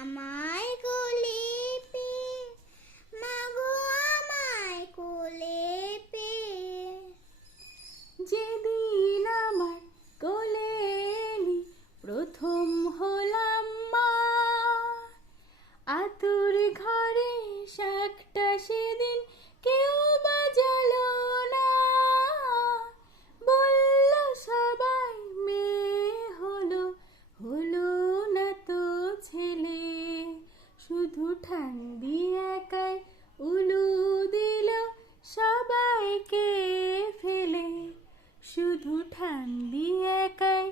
আমায় পে কোলে পে। যেদিন প্রথম হলাম মা। আতুর ঘরে শাকটা সেদিন কেউ ধান দিয়ে একাই উলু দিল সবাইকে ফেলে। শুধু ঠান দিয়ে একাই